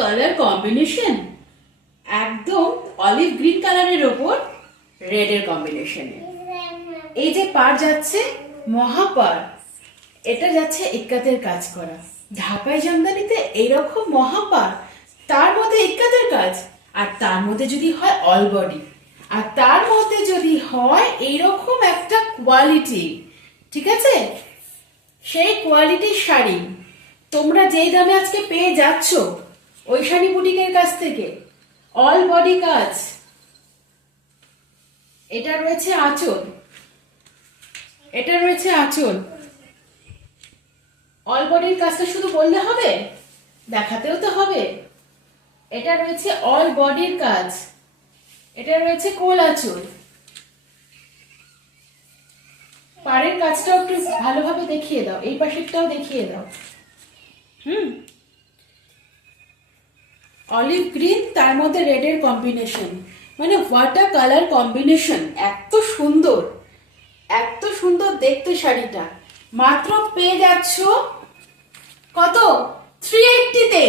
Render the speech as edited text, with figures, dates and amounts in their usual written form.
Colour combination, একদম olive green কালারের ওপর রেড এর কম্বিনেশনে। এই যে পার যাচ্ছে মহাপার, এটা যাচ্ছে ইক্কাতের কাজ করা। ঢাকাই জামদানিতে এইরকম মহাপার, তার মধ্যে ইক্কাতের কাজ, আর তার মধ্যে যদি হয় অল বডি, আর তার মধ্যে যদি হয় এইরকম একটা কোয়ালিটি, ঠিক আছে, সেই কোয়ালিটির শাড়ি তোমরা যেই দামে আজকে পেয়ে যাচ্ছ ঐশানী বুটিকের কাছ থেকে, অল বডি কাজ। এটা রয়েছে আঁচল, এটা রয়েছে আঁচল। অল বডির কাজটা শুধু বললে হবে, দেখাতেও তো হবে। এটা রয়েছে অল বডির কাজ, এটা রয়েছে কোল আঁচল। পাড়ের কাজটাও একটু ভালোভাবে দেখিয়ে দাও, এই পাশেরটাও দেখিয়ে দাও। অলিভ গ্রিন, তার মধ্যে রেড এর কম্বিনেশন, মানে হোয়াট আ কালার কম্বিনেশন। এত সুন্দর, এত সুন্দর দেখতে শাড়িটা। মাত্র পেয়ে যাচ্ছ কত? 380 তে।